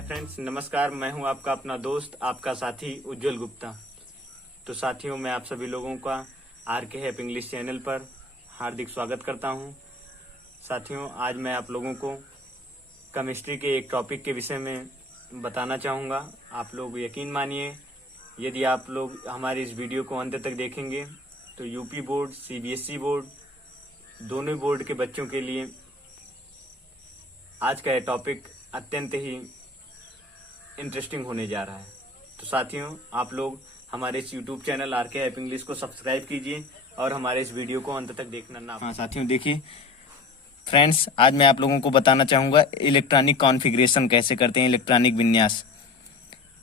Hi friends, नमस्कार। मैं हूं आपका अपना दोस्त, आपका साथी उज्जवल गुप्ता। तो साथियों, मैं आप सभी लोगों का RK हैप इंग्लिश चैनल पर हार्दिक स्वागत करता हूं। साथियों, आज मैं आप लोगों को केमिस्ट्री के एक टॉपिक के विषय में बताना चाहूँगा। आप लोग यकीन मानिए, यदि आप लोग हमारी इस वीडियो को अंत तक देखेंगे तो यूपी बोर्ड, CBSE बोर्ड, दोनों बोर्ड के बच्चों के लिए आज का यह टॉपिक अत्यंत ही इंटरेस्टिंग होने जा रहा है। तो साथियों, आप लोग हमारे इस YouTube चैनल RK हैप इंग्लिश को सब्सक्राइब कीजिए और हमारे इस वीडियो को अंत तक देखना ना। हाँ साथियों, देखिए फ्रेंड्स, आज मैं आप लोगों को बताना चाहूँगा इलेक्ट्रॉनिक कॉन्फ़िगरेशन कैसे करते हैं, इलेक्ट्रॉनिक विन्यास।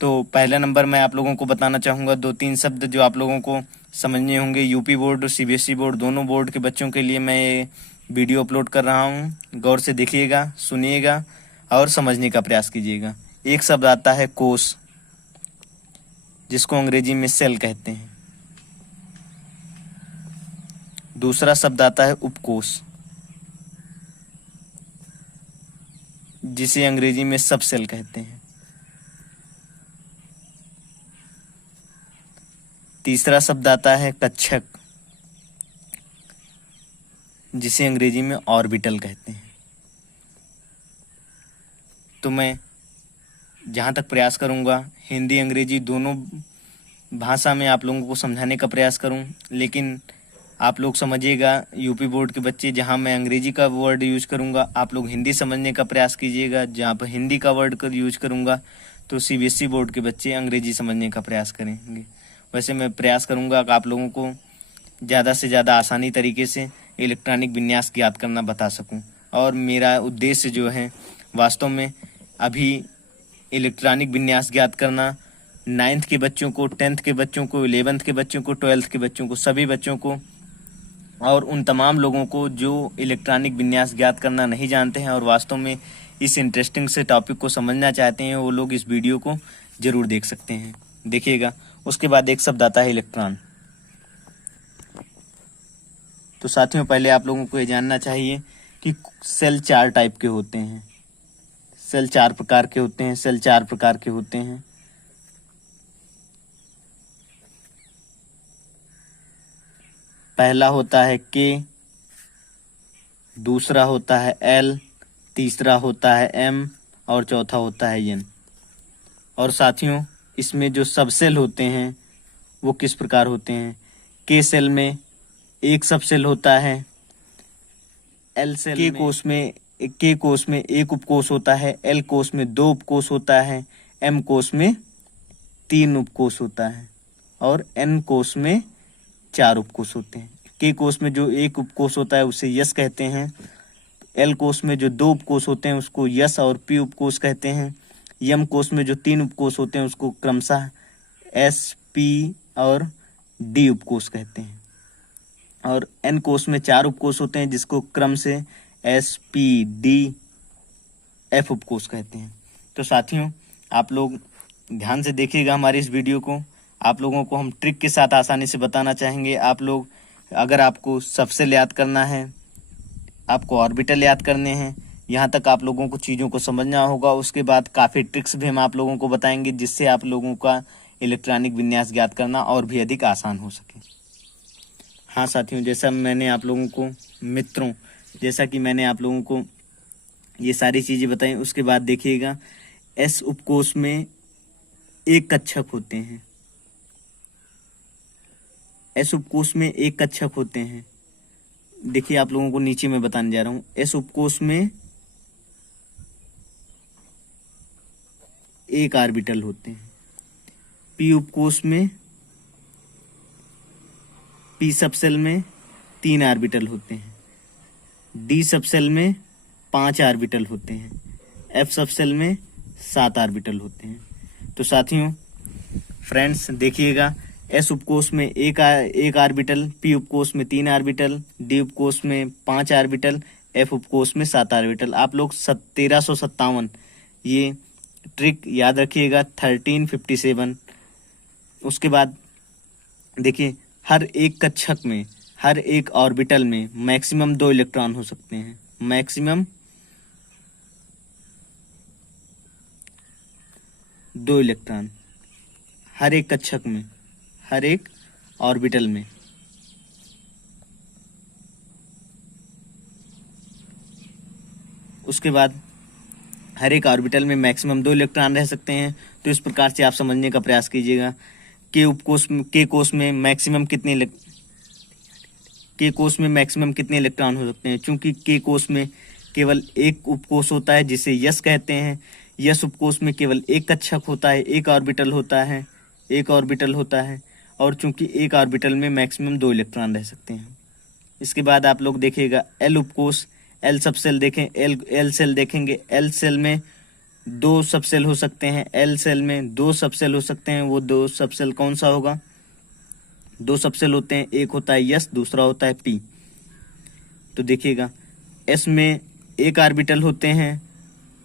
तो पहला नंबर मैं आप लोगों को बताना चाहूँगा 2-3 शब्द जो आप लोगों को समझने होंगे। यूपी बोर्ड और CBSE बोर्ड, दोनों बोर्ड के बच्चों के लिए मैं ये वीडियो अपलोड कर रहा हूँ। गौर से देखिएगा, सुनिएगा और समझने का प्रयास कीजिएगा। एक शब्द आता है कोश, जिसको अंग्रेजी में सेल कहते हैं। दूसरा शब्द आता है उपकोश, जिसे अंग्रेजी में सब सेल कहते हैं। तीसरा शब्द आता है कक्षक, जिसे अंग्रेजी में ऑर्बिटल कहते हैं। तो मैं जहाँ तक प्रयास करूँगा, हिंदी अंग्रेजी दोनों भाषा में आप लोगों को समझाने का प्रयास करूँ, लेकिन आप लोग समझिएगा, यूपी बोर्ड के बच्चे, जहाँ मैं अंग्रेजी का वर्ड यूज करूँगा आप लोग हिंदी समझने का प्रयास कीजिएगा। जहाँ पर हिंदी का वर्ड का यूज करूँगा तो CBSE बोर्ड के बच्चे अंग्रेजी समझने का प्रयास करेंगे। वैसे मैं प्रयास करूँगा कि आप लोगों को ज़्यादा से ज़्यादा आसानी तरीके से इलेक्ट्रॉनिक विन्यास ज्ञात करना बता सकूँ। और मेरा उद्देश्य जो है, वास्तव में अभी इलेक्ट्रॉनिक विन्यास ज्ञात करना 9th के बच्चों को, 10th के बच्चों को, 11th के बच्चों को, 12th के बच्चों को, सभी बच्चों को और उन तमाम लोगों को जो इलेक्ट्रॉनिक विन्यास ज्ञात करना नहीं जानते हैं और वास्तव में इस इंटरेस्टिंग से टॉपिक को समझना चाहते हैं, वो लोग इस वीडियो को जरूर देख सकते हैं। देखिएगा। उसके बाद एक शब्द आता है इलेक्ट्रॉन। तो साथियों, पहले आप लोगों को ये जानना चाहिए कि सेल 4 टाइप के होते हैं। सेल 4 प्रकार के होते हैं। सेल 4 प्रकार के होते हैं। पहला होता है K, दूसरा होता है L, तीसरा होता है M और चौथा होता है N। और साथियों, इसमें जो सबसेल होते हैं वो किस प्रकार होते हैं। K सेल में एक सबसेल होता है। L सेल K कोष में एक उपकोष होता है। L कोष में 2 उपकोष होता है। M कोष में 3 उपकोष होता है और N कोष में 4 उपकोष होते हैं। K कोष में जो एक उपकोष होता है उसे यश कहते हैं। L कोष में जो 2 उपकोष होते हैं उसको यश और P उपकोष कहते हैं। M कोष में जो 3 उपकोष होते हैं उसको क्रमशः S, P और D उपकोष कहते हैं। और N कोष में 4 उपकोष होते हैं जिसको क्रम से S, P, D, F उपकोष कहते हैं। तो साथियों, आप लोग ध्यान से देखिएगा हमारी इस वीडियो को। आप लोगों को हम ट्रिक के साथ आसानी से बताना चाहेंगे। आप लोग, अगर आपको सबसेल याद करना है, आपको ऑर्बिटल याद करने हैं, यहाँ तक आप लोगों को चीज़ों को समझना होगा। उसके बाद काफ़ी ट्रिक्स भी हम आप लोगों को बताएंगे, जिससे आप लोगों का इलेक्ट्रॉनिक विन्यास ज्ञात करना और भी अधिक आसान हो सके। हाँ साथियों, जैसा मैंने आप लोगों को जैसा कि मैंने आप लोगों को ये सारी चीज़ें बताई, उसके बाद देखिएगा S उपकोष में एक कक्षक होते हैं। S उपकोष में एक कक्षक होते हैं। देखिए, आप लोगों को नीचे मैं बताने जा रहा हूँ। S उपकोष में एक ऑर्बिटल होते हैं। P उपकोष में, P सबसेल में 3 ऑर्बिटल होते हैं। D सबसेल में 5 ऑर्बिटल होते हैं। F सबसेल में 7 ऑर्बिटल होते हैं। तो साथियों, फ्रेंड्स, देखिएगा, S उपकोष में एक ऑर्बिटल, P उपकोष में 3 ऑर्बिटल, D उपकोष में 5 ऑर्बिटल, F उपकोष में 7 ऑर्बिटल। आप लोग 1357 ये ट्रिक याद रखिएगा, 1357। उसके बाद देखिए, हर एक कक्षक में, हर एक ऑर्बिटल में मैक्सिमम 2 इलेक्ट्रॉन हो सकते हैं। मैक्सिमम 2 इलेक्ट्रॉन हर एक कक्षक में, हर एक ऑर्बिटल में। उसके बाद हर एक ऑर्बिटल में मैक्सिमम 2 इलेक्ट्रॉन रह सकते हैं। तो इस प्रकार से आप समझने का प्रयास कीजिएगा। के कोष में मैक्सिमम कितने इलेक्ट्रॉन हो सकते हैं। चूंकि के कोष में केवल एक उपकोष होता है जिसे यस कहते हैं। यस उपकोष में केवल एक कक्षक होता है, एक ऑर्बिटल होता है और चूंकि एक ऑर्बिटल में मैक्सिमम 2 इलेक्ट्रॉन रह सकते हैं। इसके बाद आप लोग देखिएगा एल उपकोष, एल सबसेल देखें, एल सेल देखेंगे। एल सेल में 2 सबसेल हो सकते हैं। एल सेल में 2 सबसेल हो सकते हैं। वो 2 सबसेल कौन सा होगा? 2 सबसेल होते हैं, एक होता है यस, दूसरा होता है पी। तो देखिएगा एस में 1 ऑर्बिटल होते हैं,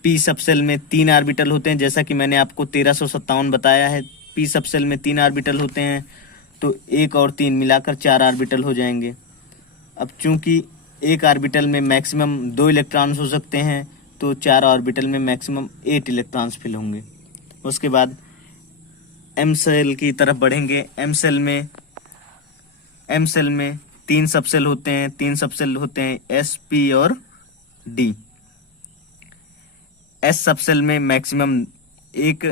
पी सबसेल में 3 ऑर्बिटल होते हैं। जैसा कि मैंने आपको 1357 बताया है, पी सबसेल में 3 ऑर्बिटल होते हैं। तो 1 और 3 मिलाकर 4 ऑर्बिटल हो जाएंगे। अब चूंकि एक ऑर्बिटल में मैक्सिमम 2 इलेक्ट्रॉन्स हो सकते हैं तो 4 ऑर्बिटल में मैक्सिमम 8 इलेक्ट्रॉन्स फिल होंगे। उसके बाद एम सेल की तरफ बढ़ेंगे। एम सेल में 3 सबसेल होते हैं। 3 सबसेल होते हैं एस, पी और डी। एस सबसेल में मैक्सिमम 1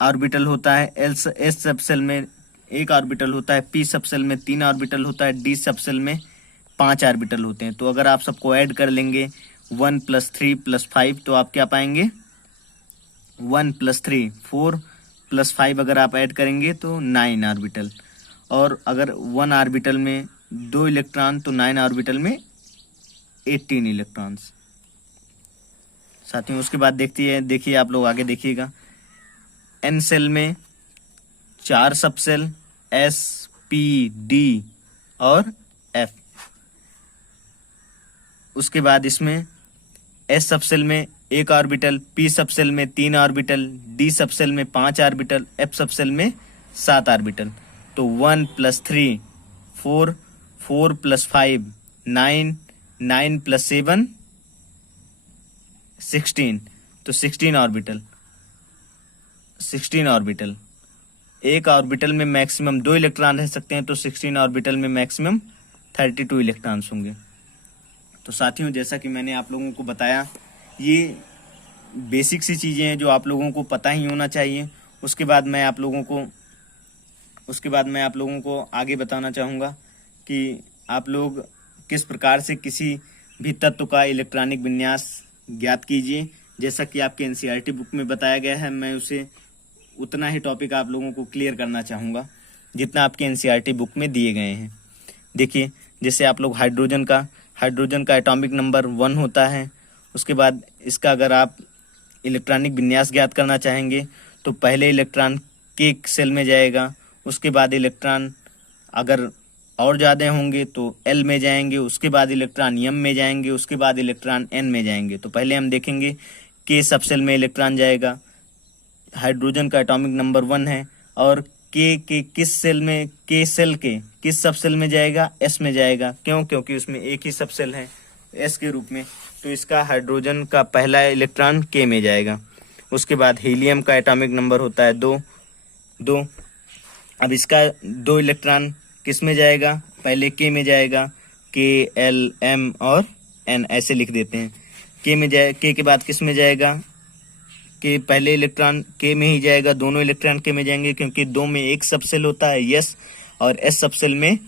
ऑर्बिटल होता है। एस सबसेल में 1 ऑर्बिटल होता है। पी सबसेल में 3 ऑर्बिटल होता है। डी सबसेल में 5 ऑर्बिटल होते हैं। तो अगर आप सबको ऐड कर लेंगे 1 + 3 + 5 तो आप क्या पाएंगे? 1 + 3 4 + 5 अगर आप ऐड करेंगे तो 9 ऑर्बिटल। और अगर 1 ऑर्बिटल में 2 इलेक्ट्रॉन तो 9 ऑर्बिटल में 18 इलेक्ट्रॉन्स। साथियों उसके बाद देखिए आप लोग आगे देखिएगा। एन सेल में 4 सबसेल एस, पी, डी और एफ। उसके बाद इसमें एस सबसेल में 1 ऑर्बिटल, पी सबसेल में 3 ऑर्बिटल, डी सबसेल में 5 ऑर्बिटल, एफ सबसेल में 7 ऑर्बिटल। तो 1 + 3 4, 4 + 5 9, 9 + 7 16। तो 16 ऑर्बिटल। एक ऑर्बिटल में मैक्सिमम 2 इलेक्ट्रॉन रह सकते हैं तो 16 ऑर्बिटल में मैक्सिमम 32 इलेक्ट्रॉन्स होंगे। तो साथियों जैसा कि मैंने आप लोगों को बताया, ये बेसिक सी चीज़ें हैं जो आप लोगों को पता ही होना चाहिए। उसके बाद मैं आप लोगों को आगे बताना चाहूँगा कि आप लोग किस प्रकार से किसी भी तत्व का इलेक्ट्रॉनिक विन्यास ज्ञात कीजिए। जैसा कि आपके एनसीईआरटी बुक में बताया गया है, मैं उसे उतना ही टॉपिक आप लोगों को क्लियर करना चाहूँगा जितना आपके एनसीईआरटी बुक में दिए गए हैं। देखिए जैसे आप लोग हाइड्रोजन का एटॉमिक नंबर 1 होता है। उसके बाद इसका अगर आप इलेक्ट्रॉनिक विन्यास ज्ञात करना चाहेंगे तो पहले इलेक्ट्रॉन के सेल में जाएगा। उसके बाद इलेक्ट्रॉन अगर और ज़्यादा होंगे तो एल में जाएंगे। उसके बाद इलेक्ट्रॉन एम में जाएंगे। उसके बाद इलेक्ट्रॉन एन में जाएंगे। तो पहले हम देखेंगे के सबसेल में इलेक्ट्रॉन जाएगा। हाइड्रोजन का एटॉमिक नंबर 1 है और के किस सेल में, के सेल के किस सबसेल में जाएगा? एस में जाएगा। क्यों? क्योंकि उसमें एक ही सबसेल है एस के रूप में। तो इसका हाइड्रोजन का पहला इलेक्ट्रॉन के में जाएगा। उसके बाद हीलियम का एटॉमिक नंबर होता है 2। अब इसका 2 इलेक्ट्रॉन किस में जाएगा? पहले के में जाएगा। के, एल, एम और एन ऐसे लिख देते हैं। के के बाद किस में जाएगा? के पहले इलेक्ट्रॉन के में ही जाएगा। दोनों इलेक्ट्रॉन के में जाएंगे क्योंकि 2 में एक सबसेल होता है यस, और एस सबसेल में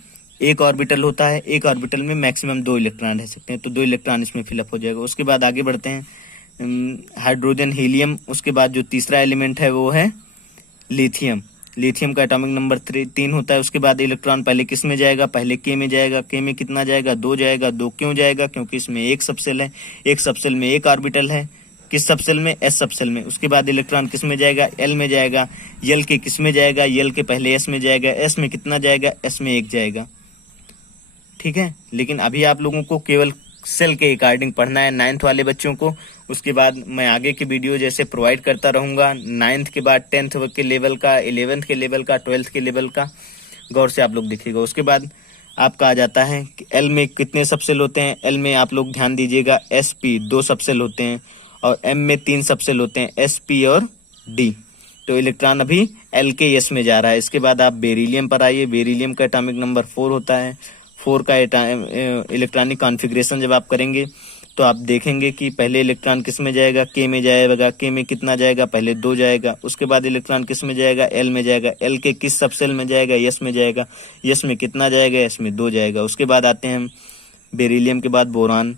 1 ऑर्बिटल होता है। 1 ऑर्बिटल में मैक्सिमम 2 इलेक्ट्रॉन रह सकते हैं। तो 2 इलेक्ट्रॉन इसमें फिलअप हो जाएगा। उसके बाद आगे बढ़ते हैं हाइड्रोजन, हीलियम। उसके बाद जो तीसरा एलिमेंट है वो है लिथियम। लिथियम का एटॉमिक नंबर 3 होता है। उसके बाद इलेक्ट्रॉन पहले किस में जाएगा? पहले के में जाएगा। के में कितना जाएगा? 2 जाएगा। 2 क्यों जाएगा? क्योंकि इसमें एक सबसेल है। एक सबसेल में 1 ऑर्बिटल है। किस सबसेल में? एस सबसेल में। उसके बाद इलेक्ट्रॉन किस में जाएगा? एल में जाएगा। एल के किस में जाएगा? एल के पहले एस में जाएगा। एस में कितना जाएगा? एस में 1 जाएगा। ठीक है, लेकिन अभी आप लोगों को केवल सेल के अकॉर्डिंग पढ़ना है 9th वाले बच्चों को। उसके बाद मैं आगे की वीडियो जैसे प्रोवाइड करता रहूँगा 9th के बाद 10th के लेवल का, 11th के लेवल का, 12th के लेवल का, गौर से आप लोग देखिएगा। उसके बाद आपका आ जाता है कि एल में कितने सबसेल होते हैं। एल में आप लोग ध्यान दीजिएगा एस, पी 2 सबसेल होते हैं और एम में 3 सबसेल होते हैं एस, पी और डी। तो इलेक्ट्रॉन अभी एल के यस में जा रहा है। इसके बाद आप बेरिलियम पर आइए। बेरिलियम का एटॉमिक नंबर 4 होता है। 4 का इलेक्ट्रॉनिक कॉन्फ़िगरेशन जब आप करेंगे तो आप देखेंगे कि पहले इलेक्ट्रॉन किस में जाएगा, के में जाएगा। के में कितना जाएगा, पहले 2 जाएगा। उसके बाद इलेक्ट्रॉन किस में जाएगा, एल में जाएगा। एल के किस सबसेल में जाएगा, यस में जाएगा। यस में कितना जाएगा, यस में 2 जाएगा। उसके बाद आते हैं हम बेरिलियम के बाद बोरान।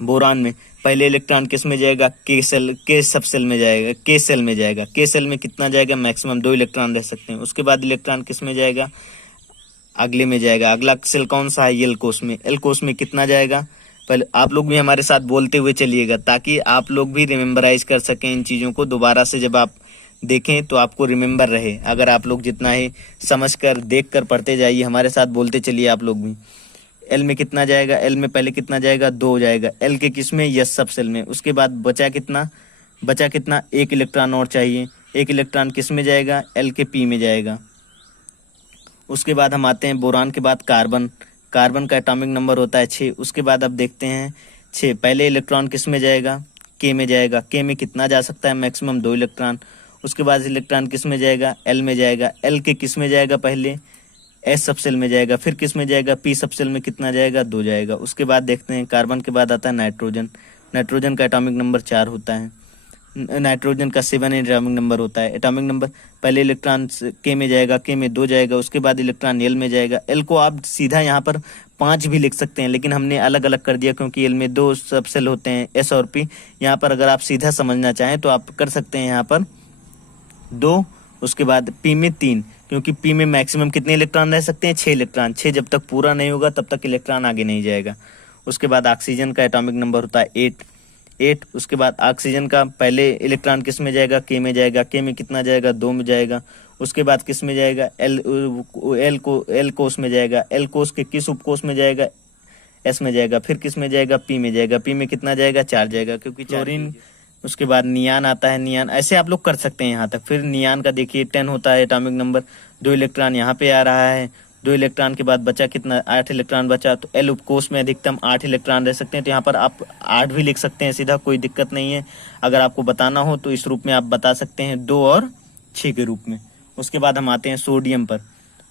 बोरान में पहले इलेक्ट्रॉन किस में जाएगा, के सबसेल में जाएगा, के सेल में जाएगा। के सेल में कितना जाएगा, मैक्सिमम 2 इलेक्ट्रॉन रह सकते हैं। उसके बाद इलेक्ट्रॉन किस में जाएगा, अगले में जाएगा। अगला सेल कौन सा है, एल कोष में। एल कोष में कितना जाएगा, पहले आप लोग भी हमारे साथ बोलते हुए चलिएगा ताकि आप लोग भी रिमेम्बराइज कर सकें इन चीज़ों को। दोबारा से जब आप देखें तो आपको रिमेम्बर रहे। अगर आप लोग जितना ही समझ कर देख कर पढ़ते जाइए, हमारे साथ बोलते चलिए आप लोग भी। एल में कितना जाएगा, एल में पहले कितना जाएगा, 2 जाएगा। एल के किस में, यस सबसेल में। उसके बाद बचा कितना, 1 इलेक्ट्रॉन और चाहिए। 1 इलेक्ट्रॉन किस में जाएगा, एल के पी में जाएगा। उसके बाद हम आते हैं बोरान के बाद कार्बन। कार्बन का एटॉमिक नंबर होता है 6। उसके बाद अब देखते हैं 6 पहले इलेक्ट्रॉन किस में जाएगा, के में जाएगा। के में कितना जा सकता है, मैक्सिमम 2 इलेक्ट्रॉन। उसके बाद इलेक्ट्रॉन किस में जाएगा, एल में जाएगा। एल के किस में जाएगा, पहले एस सबसेल में जाएगा। फिर किस में जाएगा, पी सबसेल में कितना जाएगा, 2 जाएगा। उसके बाद देखते हैं कार्बन के बाद आता है नाइट्रोजन। नाइट्रोजन का एटॉमिक नंबर 4 होता है। नाइट्रोजन का 7 एटॉमिक नंबर होता है। एटॉमिक नंबर पहले इलेक्ट्रॉन के में जाएगा, के में 2 जाएगा। उसके बाद इलेक्ट्रॉन एल में जाएगा। एल को आप सीधा यहाँ पर 5 भी लिख सकते हैं, लेकिन हमने अलग अलग कर दिया क्योंकि एल में 2 सबसेल होते हैं, एस और पी। यहाँ पर अगर आप सीधा समझना चाहें तो आप कर सकते हैं यहाँ पर 2। उसके बाद पी में 3, क्योंकि पी में मैक्सिमम कितने इलेक्ट्रॉन रह सकते हैं, 6 इलेक्ट्रॉन। 6 जब तक पूरा नहीं होगा तब तक इलेक्ट्रॉन आगे नहीं जाएगा। उसके बाद ऑक्सीजन का एटॉमिक नंबर होता है 8। उसके बाद ऑक्सीजन का पहले इलेक्ट्रॉन किस में जाएगा, के में जाएगा। के में कितना जाएगा, 2 में जाएगा। उसके बाद किस में जाएगा, एल कोष में जाएगा। एल कोष के किस उपकोष में जाएगा, एस में जाएगा। फिर किस में जाएगा, पी में जाएगा। पी में कितना जाएगा, 4 जाएगा, क्योंकि क्लोरीन। उसके बाद नियान आता है। नियान ऐसे आप लोग कर सकते हैं यहाँ तक। फिर नियान का देखिए 10 होता है एटॉमिक नंबर। 2 इलेक्ट्रॉन यहाँ पे आ रहा है। 2 इलेक्ट्रॉन के बाद बचा कितना, 8 इलेक्ट्रॉन बचा। तो एल उपकोष में अधिकतम 8 इलेक्ट्रॉन रह सकते हैं। तो यहाँ पर आप 8 भी लिख सकते हैं सीधा, कोई दिक्कत नहीं है। अगर आपको बताना हो तो इस रूप में आप बता सकते हैं, 2 और 6 के रूप में। उसके बाद हम आते हैं सोडियम पर।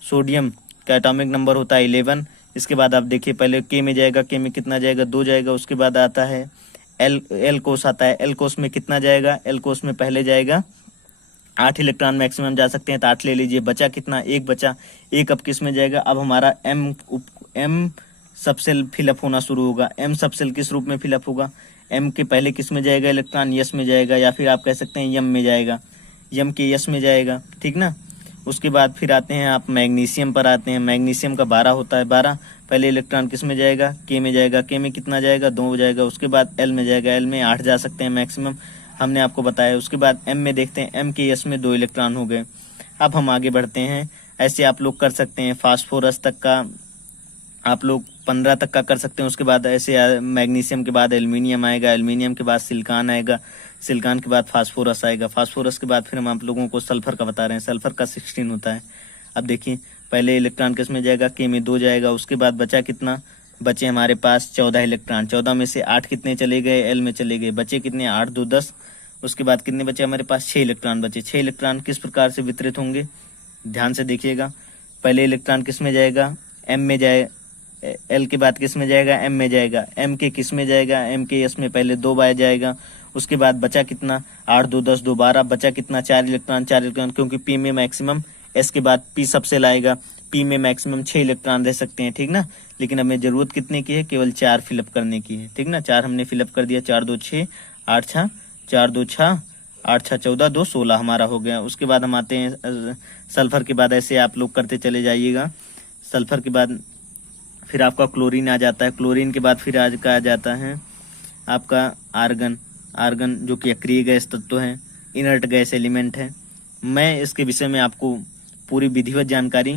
सोडियम का एटॉमिक नंबर होता है 11। इसके बाद आप देखिए पहले के में जाएगा। के में कितना जाएगा, 2 जाएगा। उसके बाद आता है एल कोष आता है। एल कोष में कितना जाएगा, एल कोष में पहले जाएगा 8 इलेक्ट्रॉन मैक्सिमम जा सकते हैं, तो 8 ले लीजिए। बचा कितना, 1 बचा। 1 अब किस में जाएगा, अब हमारा एम सबसेल फिलअप होना शुरू होगा। एम सबसेल किस रूप में फिलअप होगा, एम के पहले किस में जाएगा इलेक्ट्रॉन, यस में जाएगा, या फिर आप कह सकते हैं यम में जाएगा। यम के यस में जाएगा, ठीक ना। उसके बाद फिर आते हैं आप मैग्नीशियम पर आते हैं। मैग्नीशियम का 12 होता है। 12 पहले इलेक्ट्रॉन किस में जाएगा, के में जाएगा। के में कितना जाएगा, 2 जाएगा। उसके बाद एल में जाएगा। एल में 8 जा सकते हैं मैक्सिमम, हमने आपको बताया। उसके बाद एम में देखते हैं। एम के यस में 2 इलेक्ट्रॉन हो गए। अब हम आगे बढ़ते हैं। ऐसे आप लोग कर सकते हैं फास्फोरस तक का, आप लोग 15 तक का कर सकते हैं। उसके बाद ऐसे मैग्नीशियम के बाद एल्युमिनियम आएगा। एल्युमिनियम के बाद सिलिकॉन आएगा। सिलिकॉन के बाद फास्फोरस आएगा। फास्फोरस के बाद फिर हम आप लोगों को सल्फर का बता रहे हैं। सल्फर का 16 होता है। अब देखिए पहले इलेक्ट्रॉन किस में जाएगा, के में 2 जाएगा। उसके बाद बचा कितना, बचे हमारे पास 14 इलेक्ट्रॉन। 14 में से 8 कितने चले गए, एल में चले गए। बचे कितने, 8 2 10। उसके बाद कितने बचे हमारे पास, 6 इलेक्ट्रॉन बचे। 6 इलेक्ट्रॉन किस प्रकार से वितरित होंगे, ध्यान से देखिएगा। पहले इलेक्ट्रॉन किस में जाएगा, एम में जाए। एल के बाद किस में जाएगा, एम में जाएगा। एम के किस में जाएगा, एम के एस में पहले 2 बार जाएगा। उसके बाद बचा कितना, 8 2 10 2 12। बचा कितना, 4 इलेक्ट्रॉन। 4 इलेक्ट्रॉन क्योंकि पी में मैक्सिमम, एस के बाद पी सबसे लाएगा। पी में मैक्सिमम 6 इलेक्ट्रॉन रह सकते हैं, ठीक ना। लेकिन हमें जरूरत कितने की है, केवल 4 फिलअप करने की है, ठीक ना। 4 हमने फिलअप कर दिया। 4 2 6 8 6 4 2 6 8 6 14 2 16 हमारा हो गया। उसके बाद हम आते हैं सल्फर के बाद। ऐसे आप लोग करते चले जाइएगा। सल्फर के बाद फिर आपका क्लोरीन आ जाता है। क्लोरीन के बाद फिर आज का आ जाता है आपका आर्गन। आर्गन जो कि अक्रिय गैस तत्व है, इनर्ट गैस एलिमेंट है। मैं इसके विषय में आपको पूरी विधिवत जानकारी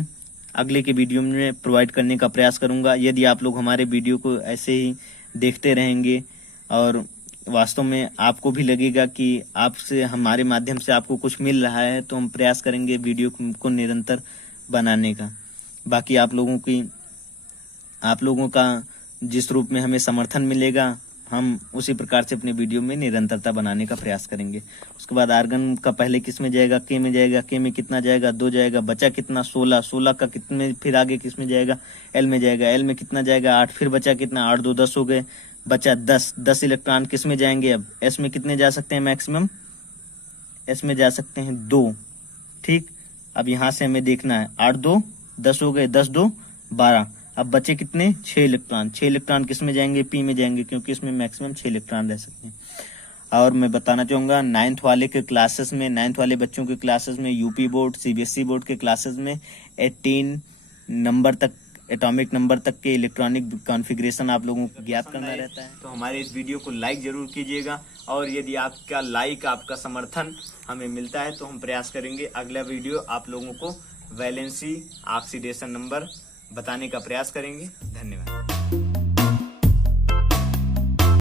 अगले के वीडियो में प्रोवाइड करने का प्रयास करूंगा। यदि आप लोग हमारे वीडियो को ऐसे ही देखते रहेंगे और वास्तव में आपको भी लगेगा कि आपसे, हमारे माध्यम से आपको कुछ मिल रहा है, तो हम प्रयास करेंगे वीडियो को निरंतर बनाने का। बाकी आप लोगों का जिस रूप में हमें समर्थन मिलेगा, हम उसी प्रकार से अपने वीडियो में निरंतरता बनाने का प्रयास करेंगे। उसके बाद आर्गन का पहले किस में जाएगा, के में जाएगा, के में कितना जाएगा, 2 जाएगा, बचा कितना 16, 16 का कितने, फिर आगे किस में जाएगा, एल में जाएगा, एल में कितना जाएगा 8, फिर बचा कितना 8 2 10 हो गए, बचा 10 इलेक्ट्रॉन किस में जाएंगे। अब एस में कितने जा सकते हैं मैक्सिमम, एस में जा सकते हैं 2। ठीक, अब यहाँ से हमें देखना है 8 2 10 हो गए, 10 2 12, अब बचे कितने 6 इलेक्ट्रॉन। 6 इलेक्ट्रॉन किस में जाएंगे, पी में जाएंगे, क्योंकि इसमें मैक्सिमम 6 इलेक्ट्रॉन रह सकते हैं। और मैं बताना चाहूँगा 9th वाले के क्लासेस में, 9th वाले बच्चों के क्लासेस में, यूपी बोर्ड सीबीएसई बोर्ड के क्लासेस में 18 नंबर तक, एटॉमिक नंबर तक के इलेक्ट्रॉनिक कॉन्फ़िगरेशन आप लोगों को ज्ञात करना रहता है। तो हमारे इस वीडियो को लाइक जरूर कीजिएगा, और यदि आपका लाइक, आपका समर्थन हमें मिलता है तो हम प्रयास करेंगे अगला वीडियो आप लोगों को वैलेंसी ऑक्सीडेशन नंबर बताने का प्रयास करेंगे। धन्यवाद।